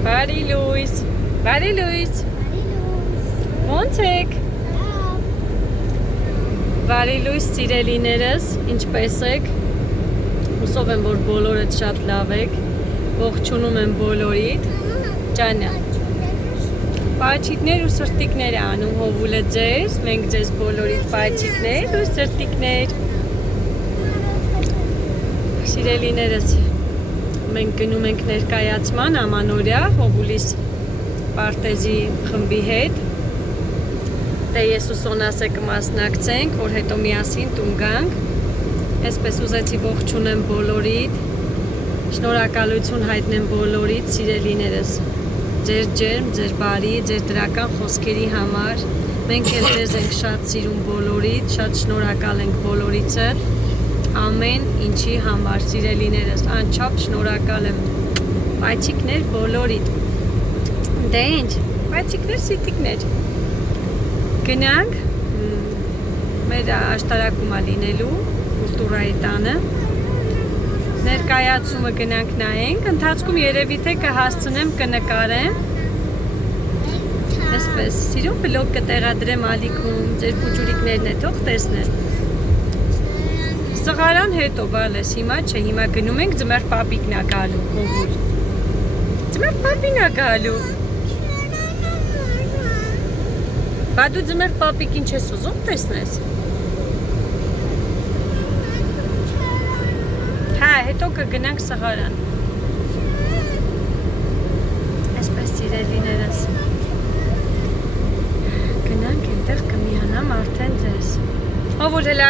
Բարի լույս։ Բարի լույս։ Ո՞նց եք։ Բարի լույս սիրելիներս, ինչպես եք։ Հուսով եմ, որ բոլորդ շատ լավ եք։ Ողջունում եմ բոլորիդ։ Ջանա։ Պաչիկներ ու սրտիկներ է անում Հովուլը ձեզ, մենք ձեզ բոլորիդ պաչիկներ ու սրտիկներ։ Սիրելիներս, մենք գնում ենք ներկայացման ամանորյա Հովուլիս պարտեզի խմբի հետ։ Դե ես ու Սոնասը կմասնակցենք, որ հետո միասին տուն գանք։ Այսպես ուզեցի ողջունեմ բոլորիդ, շնորհակալություն հայտնեմ բոլորիդ սիրելիներս, ձեր ջերմ, ձեր բարի, ձեր դրական խոսքերի համար։ Մենք էլ ձեզ ենք շատ սիրում բոլորիդ, շատ շնորհակալ ենք բոլորիցը, ամեն ինչի համար սիրելիներս, անչափ շնորհակալ եմ։ Պաչիկներ բոլորիդ։ Դե ինչ, պաչիկներ, սիրտիկներ։ Գնանք մեր աշտարակում է լինելու կուլտուրայի տանը, ներկայացումը գնանք նայենք, ընթացքում երևի թե կհասցնեմ կնկարեմ, այսպես սիրում բլոգ կտեղադրեմ ալիքում, ձեր փուջուրիկներն է թող տեսնեն, սղարան հետո բալես, հիմա չէ, հիմա գնում ենք ձմեռ պապիկն է գալու, Հովուլ, ձմեռ պապին է գալու, բա դու ձմեռ պապիկին չես ուզում տեսնես, հա, հետո կգնանք սղարան, այսպես սիրելիներս, գնանք ենտեղ կմիանամ արդեն ձեզ, Հովուլ հելա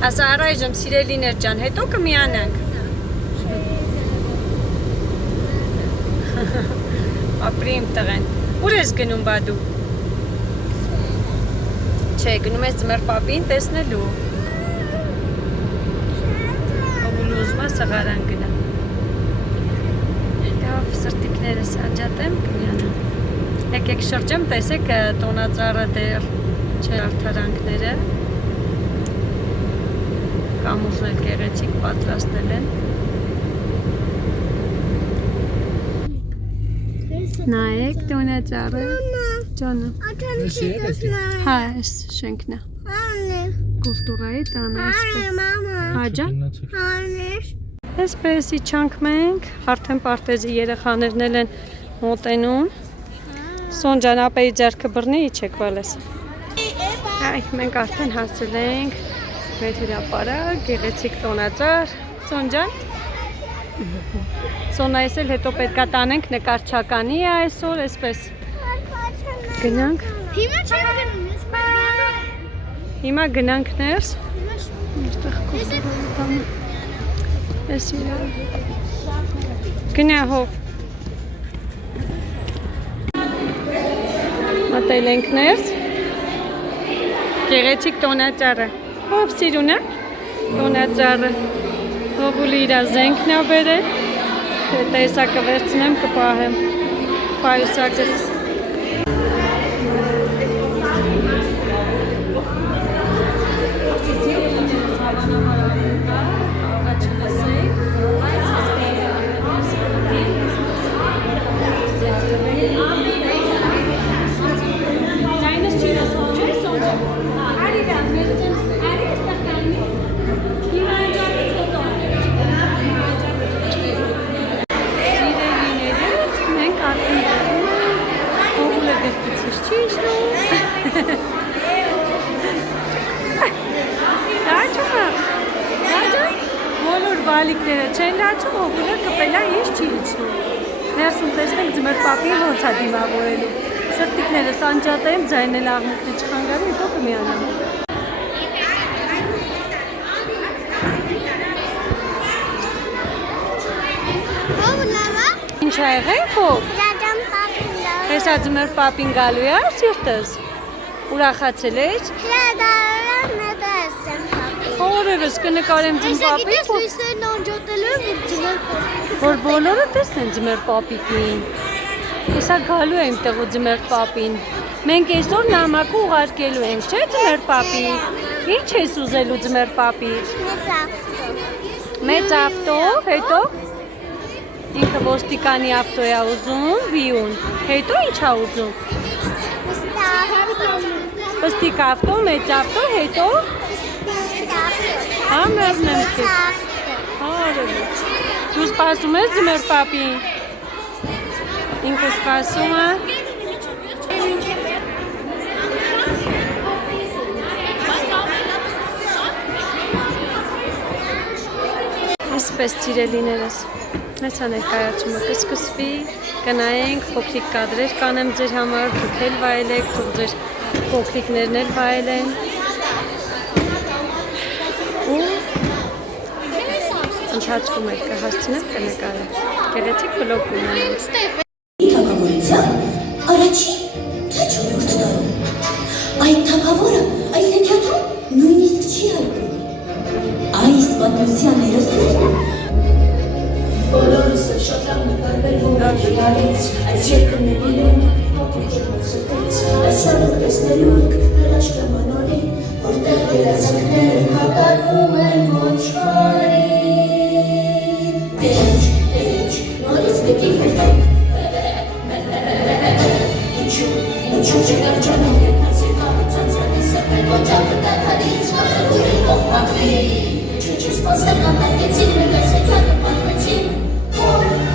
ասա առայժմ սիրելիներ ջան, հետո կմիանանք, ապրի իմ տղեն, ուր ես գնում բա դու, չէ, գնում ես ձմեռ պապին տեսնելու, ուզում է սղարան գնա, լավ սրտիկներս անջատեմ կմիանամ, եկեք շրջեմ տեսեք տոնածառը դեր չէ արդարանքները, կամուրջն էլ գեղեցիկ պատրաստել են, նայեք տոնածառը, ջանը, հա ես շենքն է, կուլտուրայի տանը այսպես իջանք մենք, արդեն պարտեզի երեխաներն են մոտենում, Սոն ջան ապերի ձեռքը բռնի իջեք բալես, մենք արդեն հասել ենք մեր հրապարակ, գեղեցիկ տոնածառ, Սոն ջան, Սոնա ես էլ հետո պետք է տանենք նկարչականի է այսօր, այսպես գնանք, հիմա գնանք ներս, գնա հով, մտել ենք ներս, գեղեցիկ տոնածառը, հով սիրուն է, տոնածառը, Հովուլի իրա զենքն է բերել, տեսակը վերցնեմ կպահեմ, պայուսակս, բալիկները չեն լաչում, Հովուլը կպելա ինչ չի իջնում, ներսում տեսնենք ձմեռ պապին ոնց է դիմավորելու, սրտիկներս անջատեմ, ձայնել աղմուկն չխանգարի, հետո կմիանամ։ Ինչ է եղել, Հով? Հեսա ձմեռ պապին գալու է, սիրտս, ուրախացել ես? Օրևս կնկարեմ ձմեռ պապին, որ բոլորը տեսնեն ձմեռ պապիկին, հեսա գալու եմ տեղու ձմեռ պապին, մենք այսօր նամակը ուղարկելու ենք, չէ ձմեռ պապի, ինչ ես ուզելու ձմեռ պապի, մեծ ավտով, հետո, Ինքը ոստիկանի ավտո է ուզում, վիուն։ Հետո ինչ է ուզում։ Ոստիկ ավտո, մեծ ավտո, հետո։ Հա, մերն եմ քեզ։ Հարել։ Դու սպասում ես ձմեր պապին։ Ինքը սպասում է։ Այսպես սիրելիներս, հեսա ներկայացումը կսկսվի, կնայենք, փոքրիկ կադրեր կանեմ ձեր համար, դուք էլ վայելեք, թող ձեր փոքրիկներն էլ վայելեն։ Ու ընթացքում էլ կհասցնեմ կնկարել, գեղեցիկ վլոգ ունենանք։ Թագավորության առաջին թե չորրորդ դարում այդ թագավորը այս հեքիաթում նույնիսկ չի հայտնի։ Այս պատմության հերոսները բոլորս շատ լավ նկարվելու նարից այս երկը նվիրում փոքր ջրմոցից այս ամեն տեսնելու եք հրաշքը մանորի որտեղ երազանքները հակարվում են ոչխարի Դեջ, նորից գետի վերտով Ինչու չկար ճանում երկացի կարուցանցանի սրպել ոչակը տակարից կարևորի ողմակվի Չուչու սպասել կամարկեցին մեկ այս հեքիաթը պատմեցին որ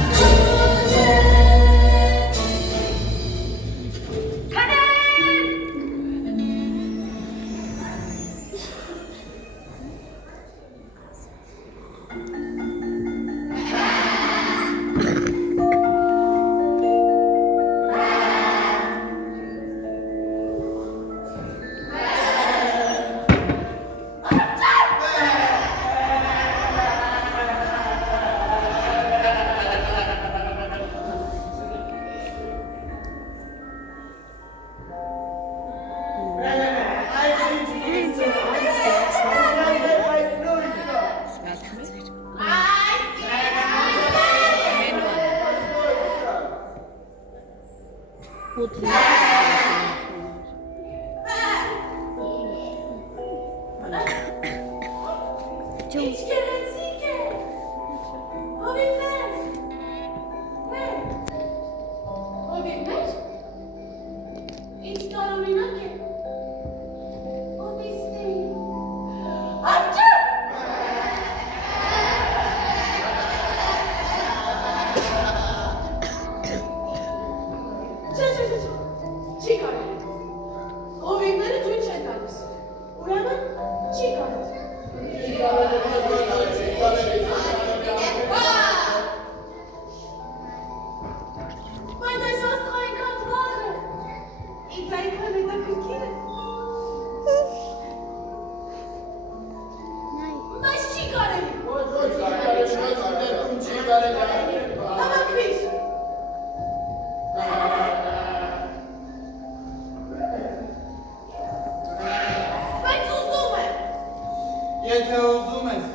Եթե ուզում ես,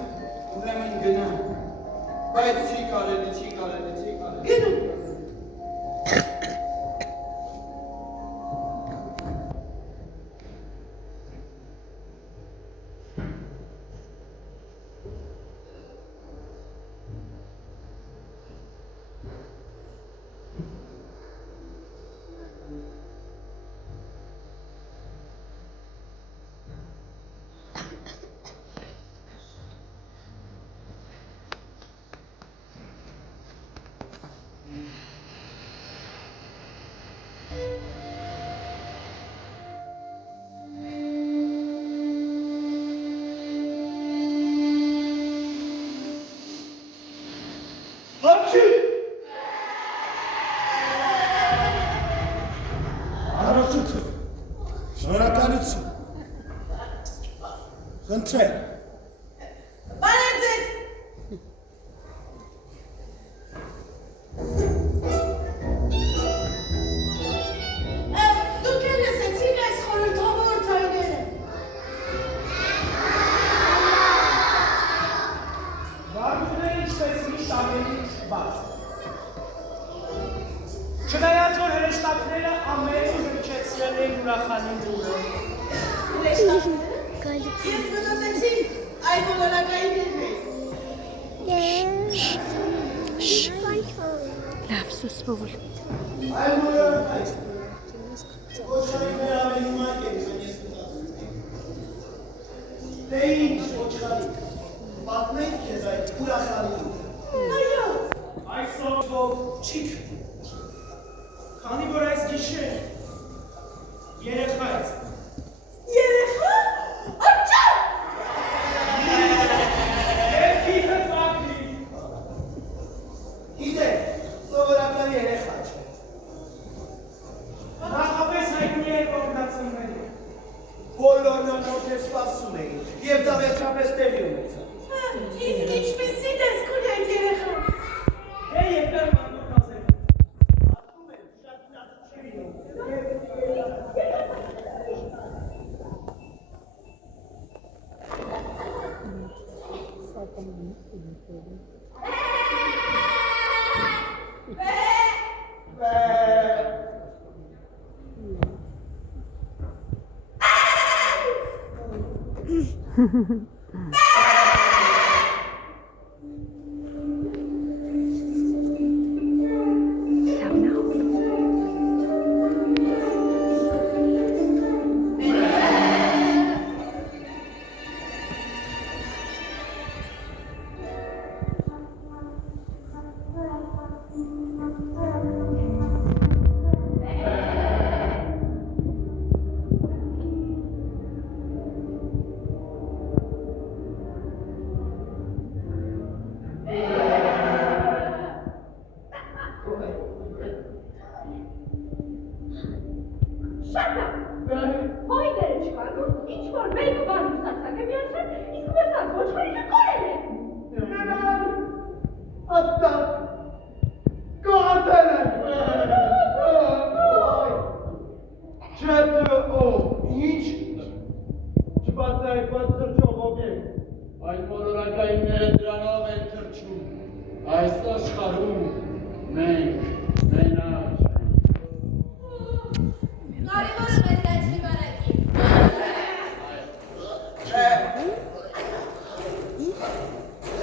ուրեմն գնա, բայց չի կարելի։ Գնում։ Շնորհակալություն։ Խնդրեմ։ Բարեձեզ։ Դուք էլ լսեցիք այս խորհրդավոր ձայները։ Վարդուները ինչպես միշտ ավելի բաց։ Չնայած որ հրեշտակները ամեն ու հնչեցրել են ուրախանին դուրը։ Հրեշտակները։ Ես մտածեցի այդ բոլորակային դեպի։ Լավ, սուս հովուլ։ Այլ մորորանքայ, ոչխարի մեր ավելի մանք եմ ես մտածում։ Դե ինչ ոչխարի, պատմենք քեզ այդ ուրախալի։ Այո։ Այսօր չիք, քանի որ այս գիշեր երեխա ես։ Երեխա? Աչա! Եվ քիթը ծակնի։ Իդեք, սովորական երեխա չէ։ Նախապես հայտնի է որդացնվել։ Բոլորն անոտ ես սպասում էին, և դա վերջապես տեղի ունեցավ։ Իսկ ինչպեսի դες կունեք երեխա։ Է երկար մանուկ կազել։ Ասում եմ, շատ չի լինում։ Այդ մոլորակայինները դրանով են թրջում, այս աշխարհում մենք մենակ ենք։ Կարևորը մեզ լաչնի բարակի։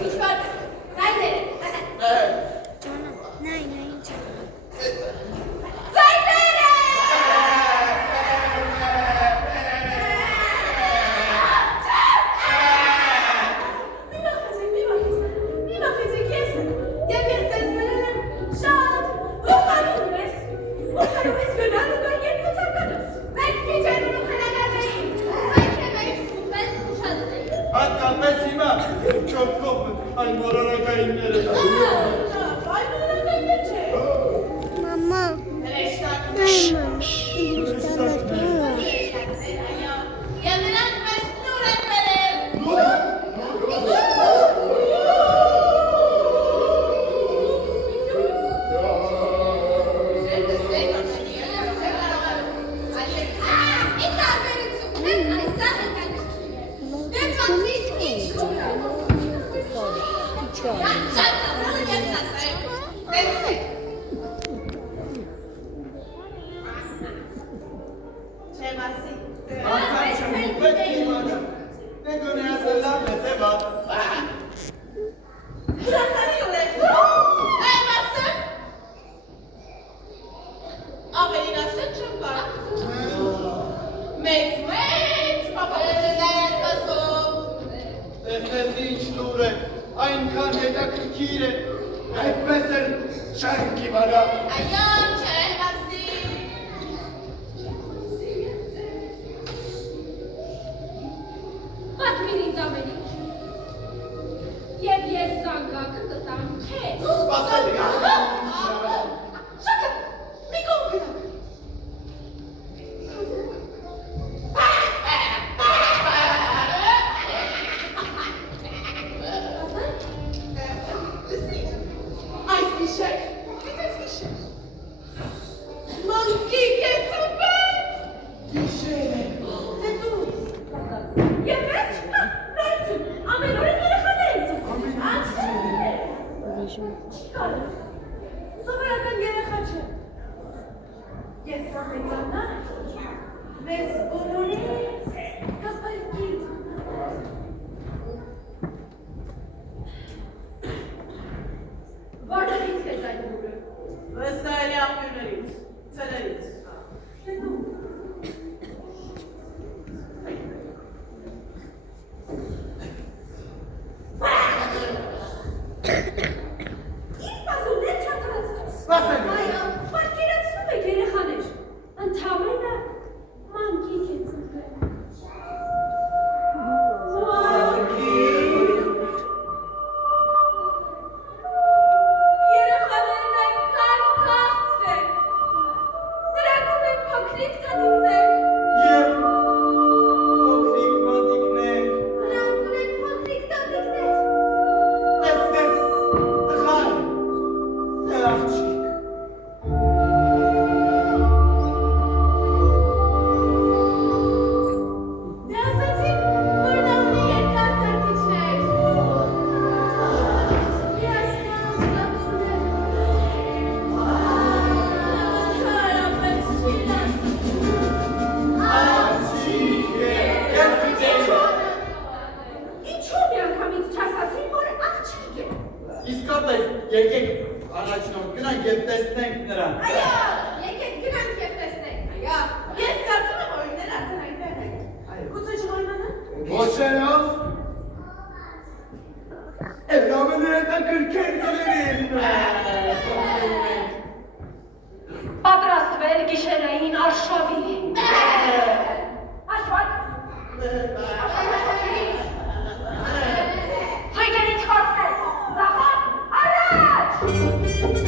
Ինչվար, զայդեր։ Նայ, ինչ։ Զայդեր է! Մի մախեցեք ես, և ես ձեզ մերել եմ շատ ուխանում ես գնալու կա երկու ծականս։ Մենք միջերմնում հնագարներին, մենք եմ էիք սուպես ուշացնեի։ Հատկապես հիմա չոքով այն մոլորակայինները։ Այն մոլորակայիններ չէ։ Մամա, Հրեշտակներ, այո, և նրանք մեզ նուր են բերել։ Անկան չմու պետք իմանա, դե գոնե ասել լավ է, թե բատ։ Ուրախալի ունեք, այմ ասեմ, ավելին ասեմ չեմ կարող, մեծ պապապետներ են սպասում, Տեսնես ինչ լուր է, այնքան հետաքրքիր է, այդպես էլ չենք իմանա։ այո, չեմ ասի, Պատմիր ինձ ավելի, և ես զանգակը կտամ քեզ։ Սպասել է։ շակը, մի կողմ գնանք, այս գիշեր, մանկիկ է ծպեց, Գիշեր է։ դե դու, և վերջ, նայցին, ամեն օրեն երեխաներ են ծպում, սովորական երեխա չէ, և նա մեծանա, մեզ բոլորից կասպայքի Որտեղից քեզ այդ ուրը։ Վստահելի աղբյուրներից, ծերերից։ Պատրաստվել գիշերային արշավի։ Հայկերից խորցել, զաղան, առաջ!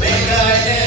Mega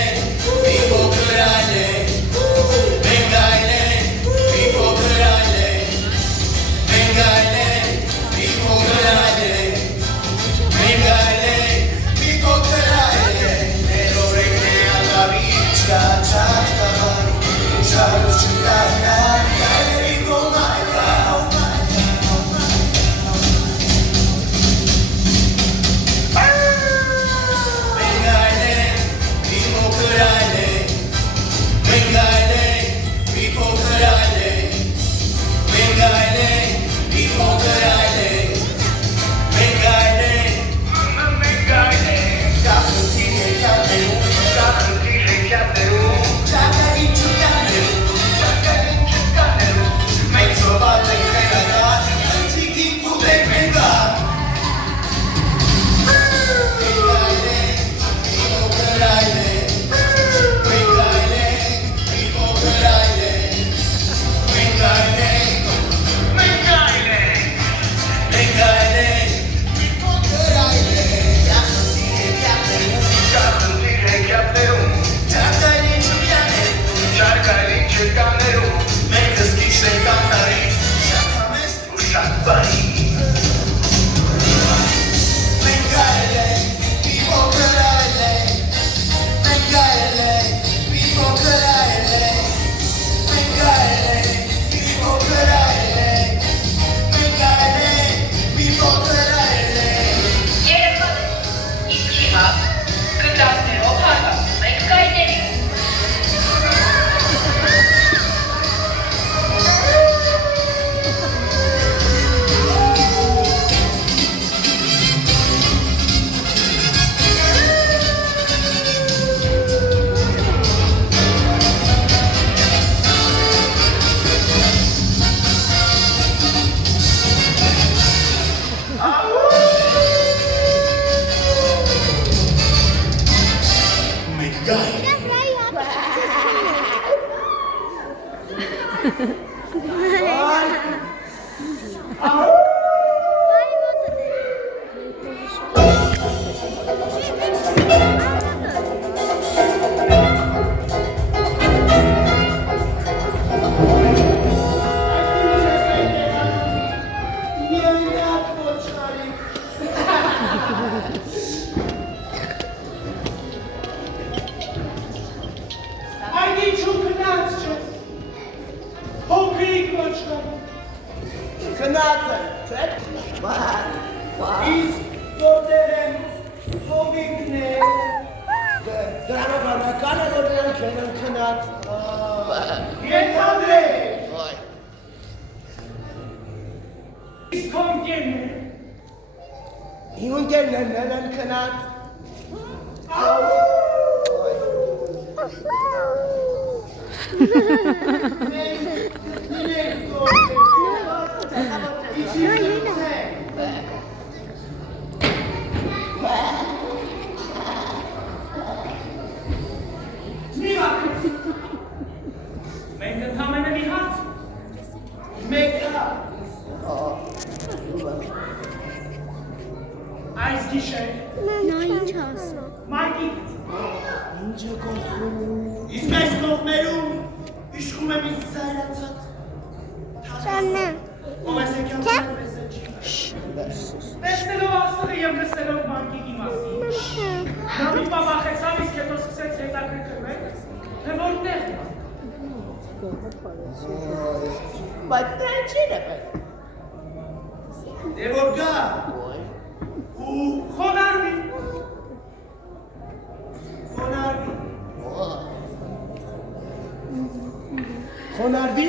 Խոնարհվի,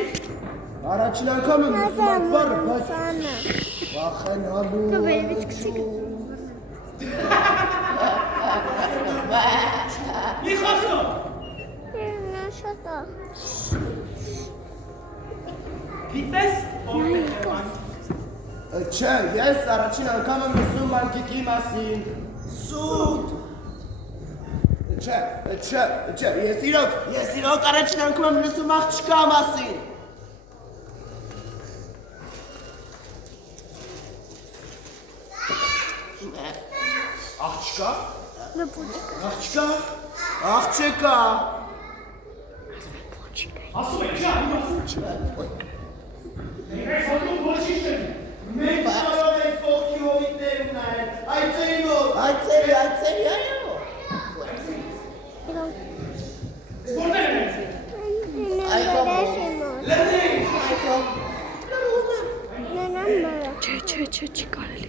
առաջին անգամ եմ ուզում այդ բառը, բայց վախենալու։ Դու վերևից քսիկ։ Մի խոսո։ Նա շատ է։ Գիտես, ով է դեպան։ Չէ, ես առաջին անգամ եմ ուզում մանկիկի մասին։ Սուտ։ Չէ, ես իրոք առաջին անգամ եմ լսում աղջկա մասին։ Աղջկա? Աղջկա։ Ասում եք, ես հոդում ոչինչ չեմ։ Մենք կարող ենք կողքի հովիտներ ունայել, այցերի մոտ։ Այցերի, այո։ Որտեղ ենք։ Չէ, չի կարելի։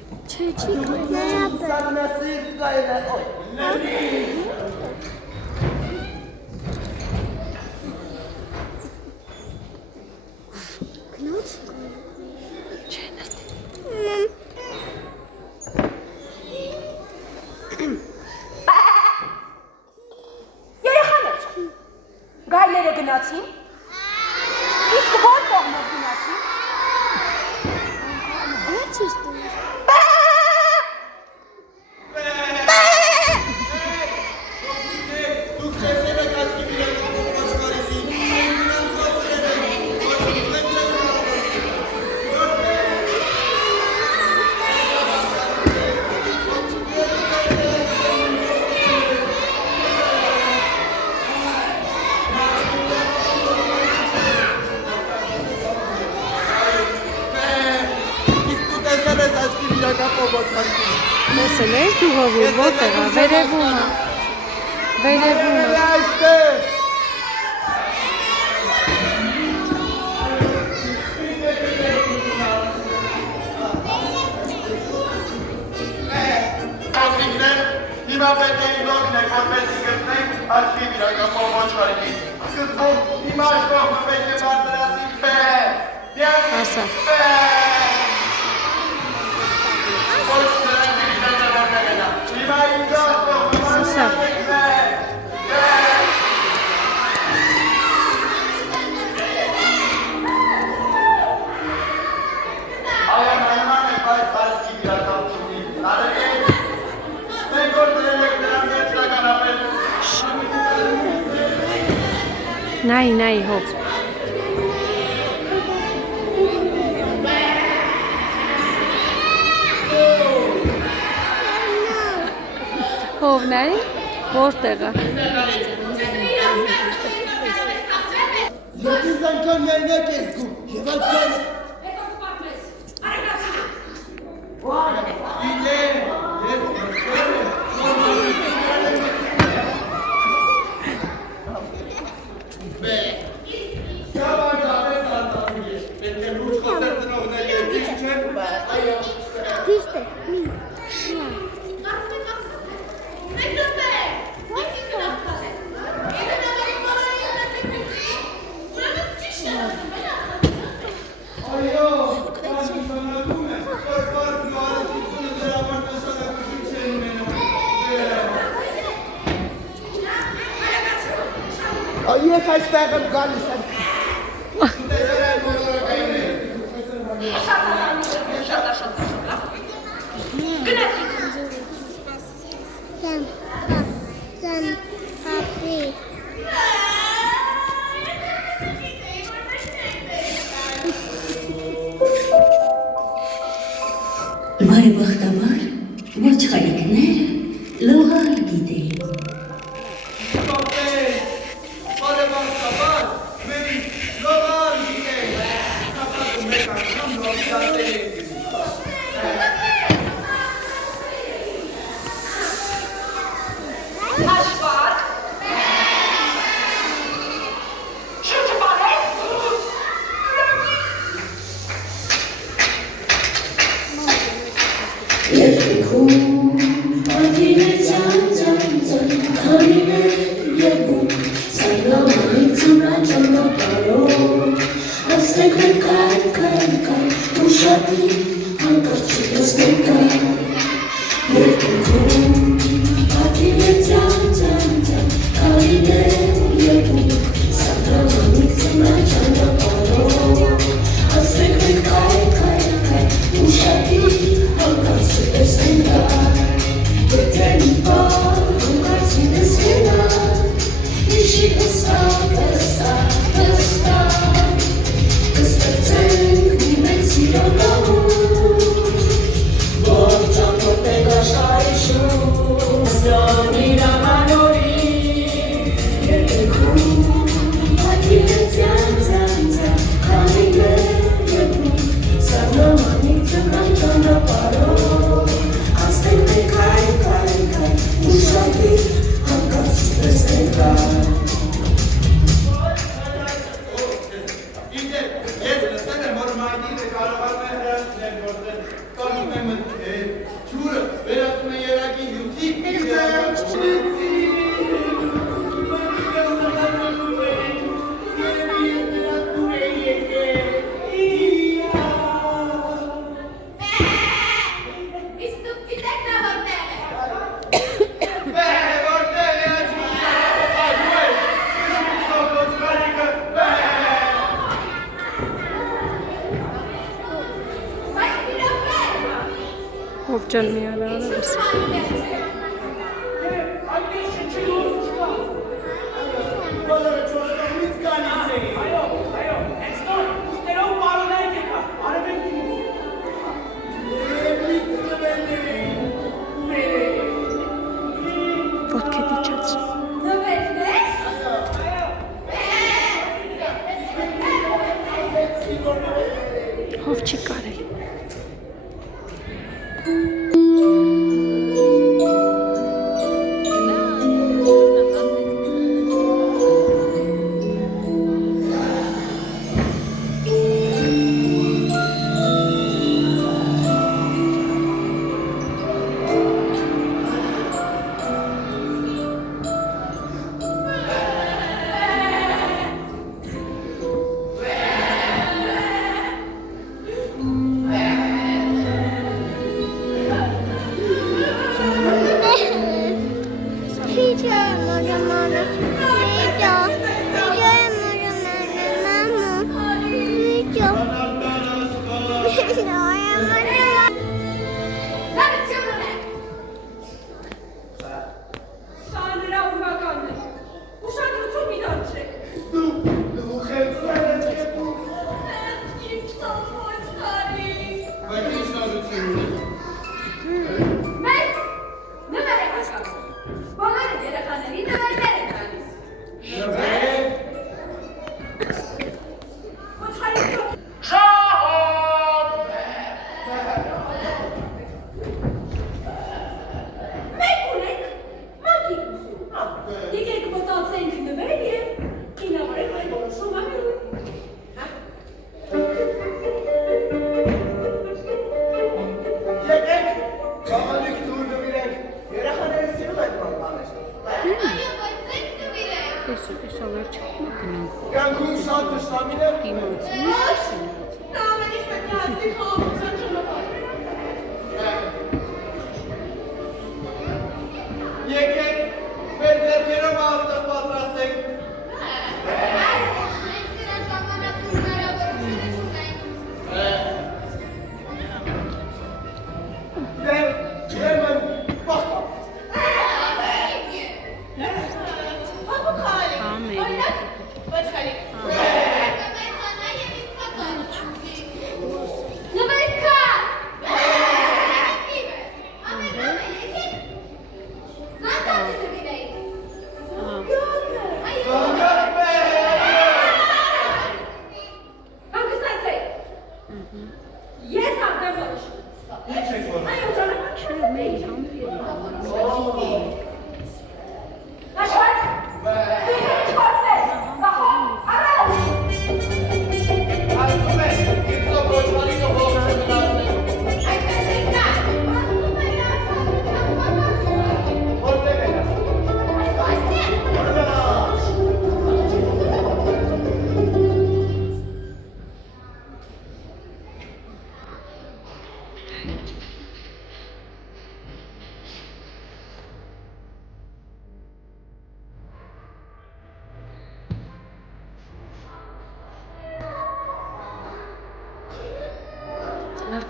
Գայլերը գնացին։ Իսկ որ կողմով գնացին։ Ինչ ես դու։ Դուք ձեզ եք ասկի իրական ոչկարիցի։ Լսել ես դու հովուր, որտեղ է, վերևում է։ Հիմա պետք է ինօգնեք, որպեսի գտնենք աչքի վիրակապով ոչվարիքի։ Սկզբում հիմա աշխողը պետք է բարձրացի պեր, Ասա։ Ոչ նրանք վիրակապով գնա։ Հիմա ինձ աշխողը բարձրացի պեր, Այա նայման է բայց աչքի վիրակապ չունի։ Արեք մենք որ դրել եք նրան երջականապես Նայի հով։ Հովնայի որտեղը։ Երկու անգամ ներնակ ես գում, և այդքան Դիշտ է, մի։ Ես այստեղ եմ գալիս եմ։ Ձան, հապի։ Բարեբախտաբար ոչ խալիքները լողալ գիտեին։ Հովջան մի արարս։ Ոտքի դիչած։ Հով չի կարել։ Դու շատ թշնամին ես։ Նա ամենից պետք է ասի խաղաղության ճանապարհ։ Եկեք, մեր ձեռքերով ավտը պատրաստենք։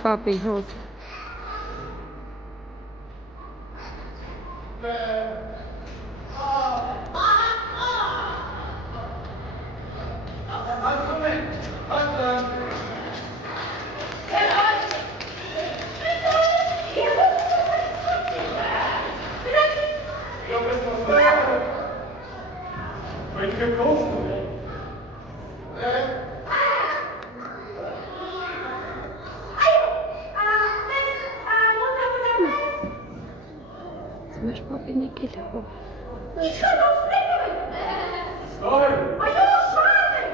Papi, hold. Մեր պապին եկել է հով։ Ինչո՞ն ասնեք այն։ Այո, շատ է։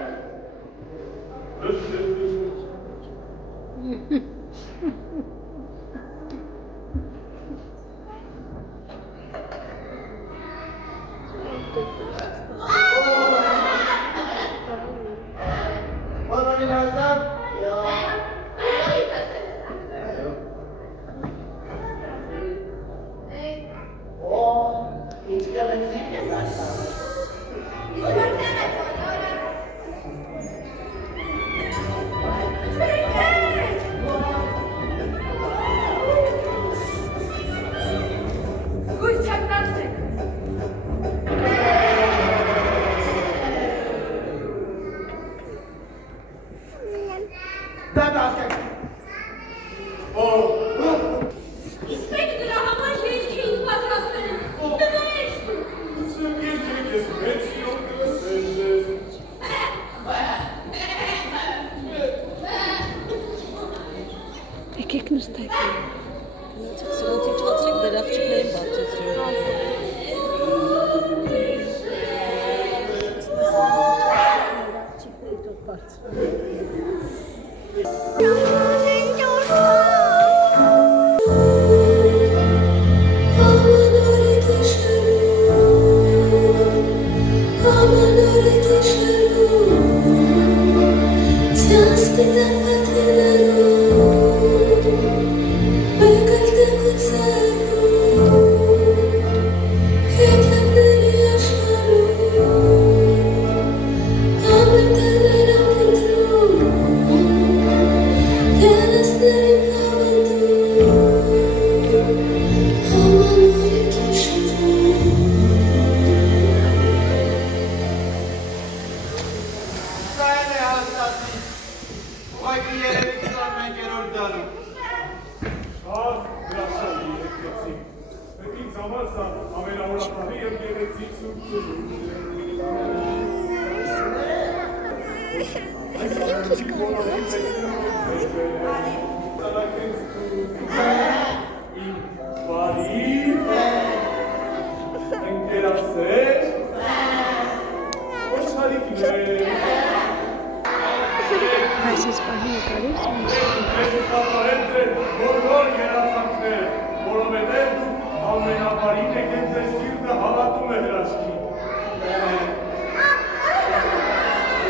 Եկեք նստեք։ Սրանցի չացրեք, դեր աղջիկներին բարձեցրեք։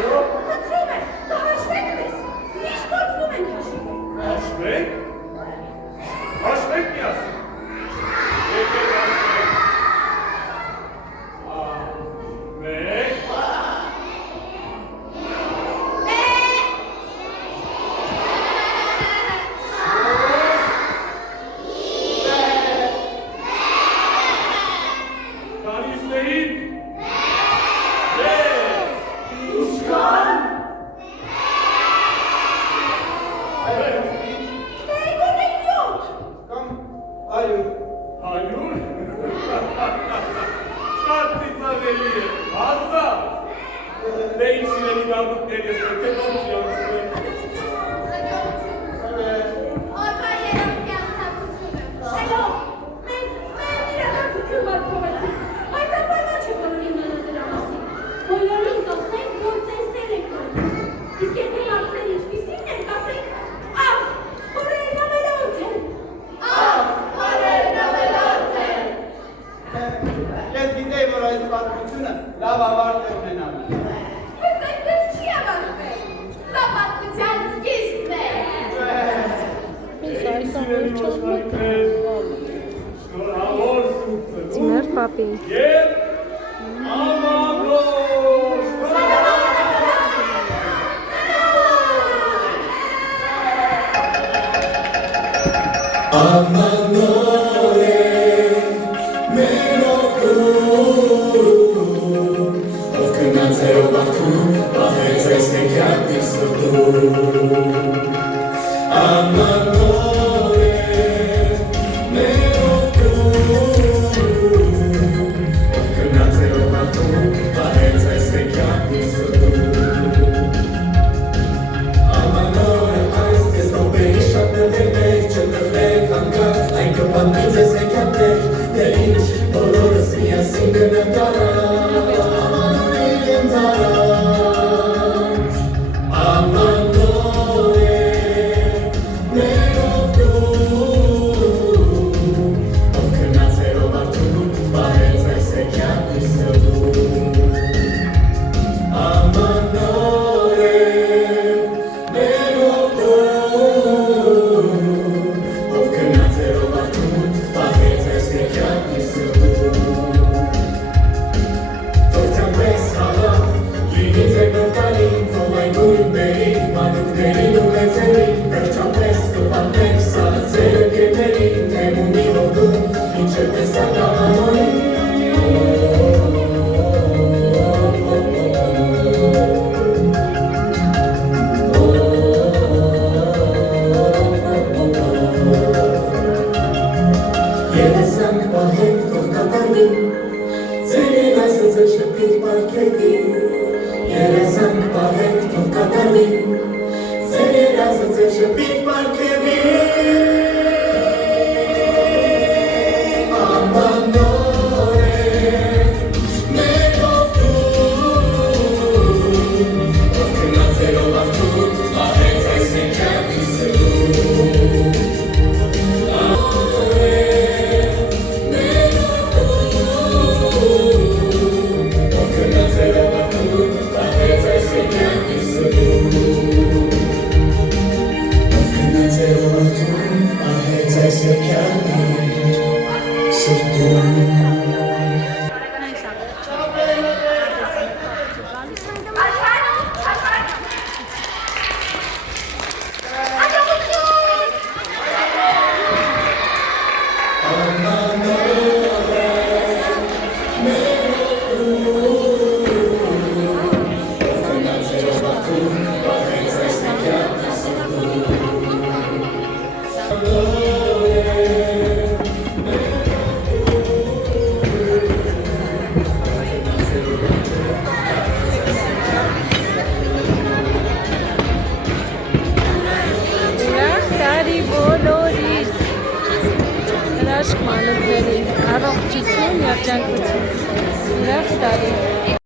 Yo Ես գիտեի, որ այս պատմությունը լավ ավարտ է ունենալու։ Բայց այդպես չի ավարտվել։ Սա պատմության սկիզբն է։ Ձմեր պապի։ Հրաշք մանուկների, առողջություն, երջանկություն։ Լավ տարի։